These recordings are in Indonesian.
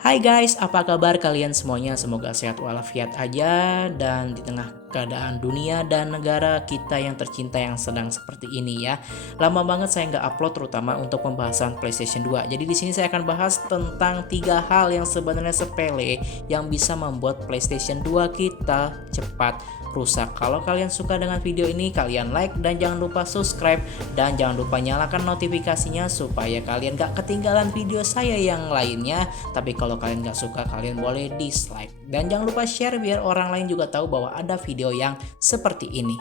Hai guys, apa kabar kalian semuanya? Semoga sehat walafiat aja dan di tengah keadaan dunia dan negara kita yang tercinta yang sedang seperti ini ya. Lama banget saya nggak upload terutama untuk pembahasan PlayStation 2. Jadi di sini saya akan bahas tentang 3 hal yang sebenarnya sepele yang bisa membuat PlayStation 2 kita cepat rusak. Kalau kalian suka dengan video ini, kalian like dan jangan lupa subscribe dan jangan lupa nyalakan notifikasinya supaya kalian gak ketinggalan video saya yang lainnya. Tapi kalau kalian gak suka, kalian boleh dislike dan jangan lupa share biar orang lain juga tahu bahwa ada video yang seperti ini.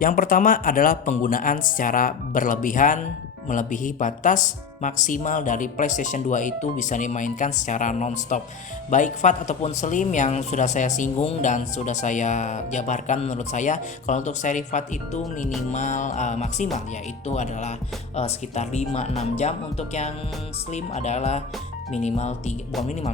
Yang pertama adalah penggunaan secara berlebihan melebihi batas maksimal dari PlayStation 2 itu bisa dimainkan secara non-stop. Baik FAT ataupun Slim yang sudah saya singgung dan sudah saya jabarkan, menurut saya kalau untuk seri FAT itu minimal maksimal yaitu adalah sekitar 5-6 jam. Untuk yang Slim adalah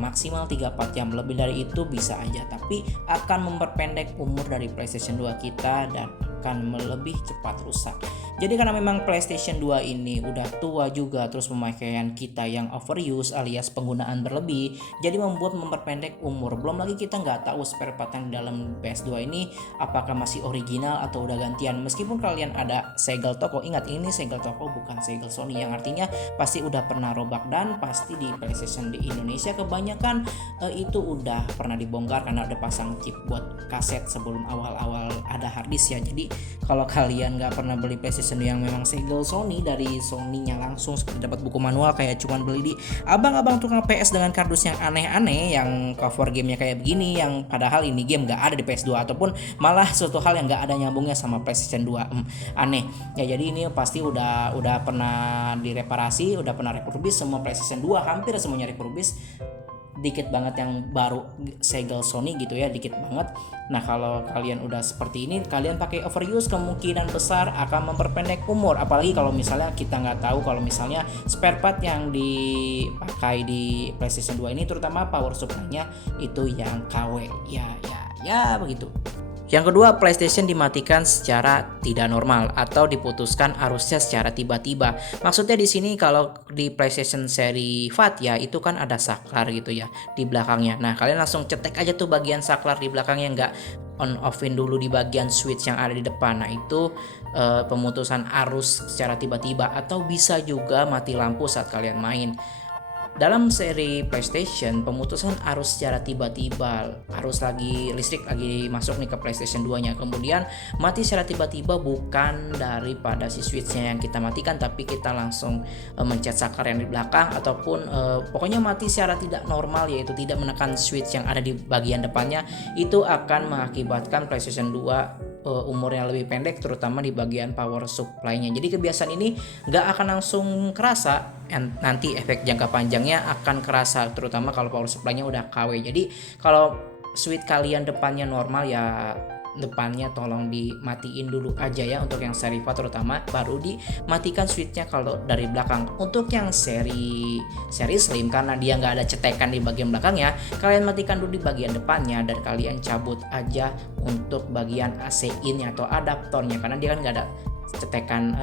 maksimal 3-4 jam. Lebih dari itu bisa aja, tapi akan memperpendek umur dari PlayStation 2 kita dan akan lebih cepat rusak. Jadi karena memang PlayStation 2 ini udah tua juga, terus pemakaian kita yang overuse alias penggunaan berlebih, jadi memperpendek umur. Belum lagi kita nggak tahu spare part yang di dalam PS2 ini apakah masih original atau udah gantian. Meskipun kalian ada segel toko, ingat ini segel toko bukan segel Sony, yang artinya pasti udah pernah robek dan pasti di PlayStation di Indonesia kebanyakan itu udah pernah dibongkar karena udah pasang chip buat kaset sebelum awal-awal ada harddisk ya. Jadi kalau kalian nggak pernah beli PlayStation yang memang segel Sony dari Sony-nya langsung seperti dapat buku manual kayak cuman beli di abang-abang tukang PS dengan kardus yang aneh-aneh, yang cover gamenya kayak begini, yang padahal ini game nggak ada di PS2 ataupun malah suatu hal yang nggak ada nyambungnya sama PlayStation 2, aneh ya. Jadi ini pasti udah pernah direparasi, udah pernah refurbish. Semua PlayStation 2 hampir semuanya refurbish, dikit banget yang baru segel Sony gitu ya, dikit banget. Nah kalau kalian udah seperti ini, kalian pakai overuse, kemungkinan besar akan memperpendek umur. Apalagi kalau misalnya kita nggak tahu kalau misalnya spare part yang dipakai di PlayStation 2 ini, terutama power supply-nya itu yang KW ya begitu. Yang kedua, PlayStation dimatikan secara tidak normal atau diputuskan arusnya secara tiba-tiba. Maksudnya di sini kalau di PlayStation seri FAT ya, itu kan ada saklar gitu ya di belakangnya. Nah, kalian langsung cetek aja tuh bagian saklar di belakangnya, nggak on offin dulu di bagian switch yang ada di depan. Nah, itu pemutusan arus secara tiba-tiba, atau bisa juga mati lampu saat kalian main. Dalam seri PlayStation, pemutusan arus secara tiba-tiba, arus listrik lagi masuk nih ke PlayStation 2-nya, kemudian mati secara tiba-tiba bukan daripada si switch-nya yang kita matikan, tapi kita langsung mencet saklar yang di belakang ataupun pokoknya mati secara tidak normal, yaitu tidak menekan switch yang ada di bagian depannya. Itu akan mengakibatkan PlayStation 2 umurnya lebih pendek, terutama di bagian power supply-nya. Jadi kebiasaan ini nggak akan langsung kerasa, nanti efek jangka panjangnya akan kerasa, terutama kalau power supply-nya udah KW. Jadi kalau switch kalian depannya normal ya, depannya tolong dimatiin dulu aja ya untuk yang seri FAT terutama, baru dimatikan switchnya kalau dari belakang. Untuk yang seri Slim, karena dia nggak ada cetekan di bagian belakangnya, kalian matikan dulu di bagian depannya dan kalian cabut aja untuk bagian AC in-nya atau adaptornya, karena dia kan nggak ada cetekan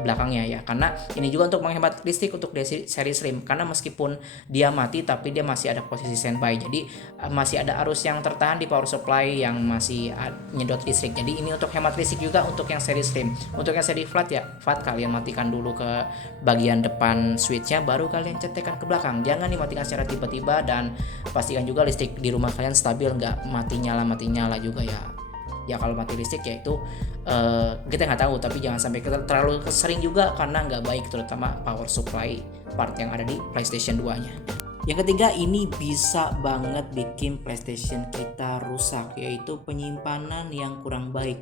belakangnya ya. Karena ini juga untuk menghemat listrik untuk seri Slim, karena meskipun dia mati tapi dia masih ada posisi standby, jadi masih ada arus yang tertahan di power supply yang masih nyedot listrik. Jadi ini untuk hemat listrik juga untuk yang seri Slim. Untuk yang seri FAT kalian matikan dulu ke bagian depan switchnya, baru kalian cetekan ke belakang. Jangan dimatikan secara tiba-tiba, dan pastikan juga listrik di rumah kalian stabil, nggak mati nyala juga ya. Kalau mati listrik ya itu kita nggak tahu, tapi jangan sampai terlalu sering juga karena nggak baik, terutama power supply part yang ada di PlayStation 2-nya. Yang ketiga, ini bisa banget bikin PlayStation kita rusak, yaitu penyimpanan yang kurang baik.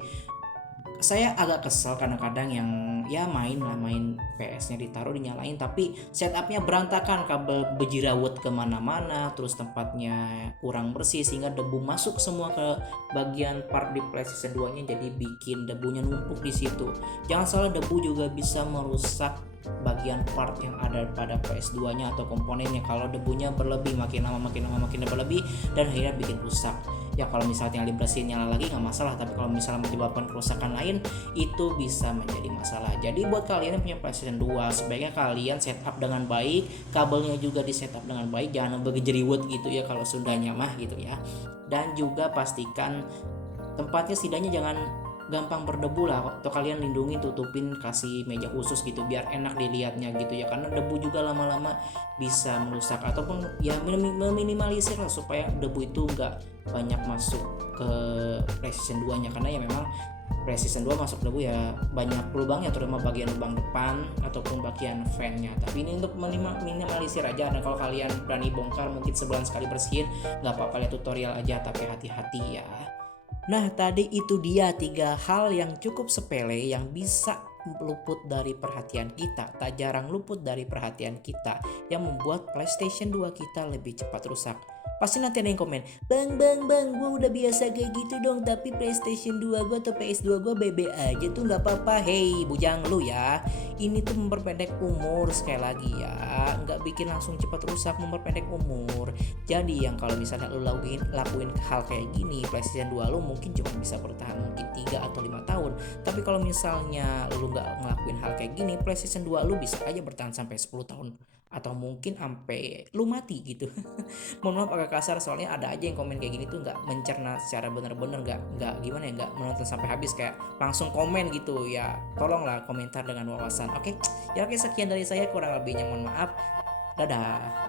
Saya agak kesel kadang-kadang yang ya main PS-nya ditaruh dinyalain tapi setupnya berantakan, kabel berjerawat kemana-mana, terus tempatnya kurang bersih sehingga debu masuk semua ke bagian part di PlayStation 2-nya, jadi bikin debunya numpuk di situ. Jangan salah, debu juga bisa merusak bagian part yang ada pada PS2 nya atau komponennya. Kalau debunya berlebih, makin lama makin berlebih dan akhirnya bikin rusak. Ya kalau misalnya dibersihin nyala lagi nggak masalah, tapi kalau misalnya menyebabkan kerusakan lain itu bisa menjadi masalah. Jadi buat kalian yang punya PlayStation 2, sebaiknya kalian setup dengan baik, kabelnya juga di setup dengan baik, jangan bergejeriwet gitu ya kalau Sundanya mah gitu ya. Dan juga pastikan tempatnya setidaknya jangan gampang berdebu lah, atau kalian lindungi, tutupin, kasih meja khusus gitu biar enak dilihatnya gitu ya, karena debu juga lama-lama bisa merusak, ataupun ya meminimalisir lah supaya debu itu nggak banyak masuk ke PlayStation 2 nya, karena ya memang PlayStation 2 masuk debu ya banyak lubangnya, terutama bagian lubang depan ataupun bagian fan-nya. Tapi ini untuk minimalisir aja, dan kalau kalian berani bongkar mungkin sebulan sekali bersihin nggak apa-apa, lihat tutorial aja, tapi hati-hati ya. Nah, tadi itu dia 3 hal yang cukup sepele yang bisa luput dari perhatian kita, tak jarang luput dari perhatian kita, yang membuat PlayStation 2 kita lebih cepat rusak. Pasti nanti ada yang komen, bang, gue udah biasa kayak gitu dong, tapi PlayStation 2 gue atau PS2 gue bebe aja tuh gak apa-apa. Hei bujang lu ya, ini tuh memperpendek umur, sekali lagi ya, gak bikin langsung cepat rusak, memperpendek umur. Jadi yang kalau misalnya lu lakuin hal kayak gini, PlayStation 2 lu mungkin cuma bisa bertahan mungkin 3 atau 5 tahun. Tapi kalau misalnya lu gak ngelakuin hal kayak gini, PlayStation 2 lu bisa aja bertahan sampai 10 tahun atau mungkin sampai lu mati gitu. Mohon maaf agak kasar, soalnya ada aja yang komen kayak gini tuh nggak mencerna secara bener-bener, nggak gimana ya, nggak menonton sampai habis, kayak langsung komen gitu ya. Tolonglah komentar dengan wawasan. Oke, ya oke, sekian dari saya, kurang lebihnya mohon maaf. Dadah.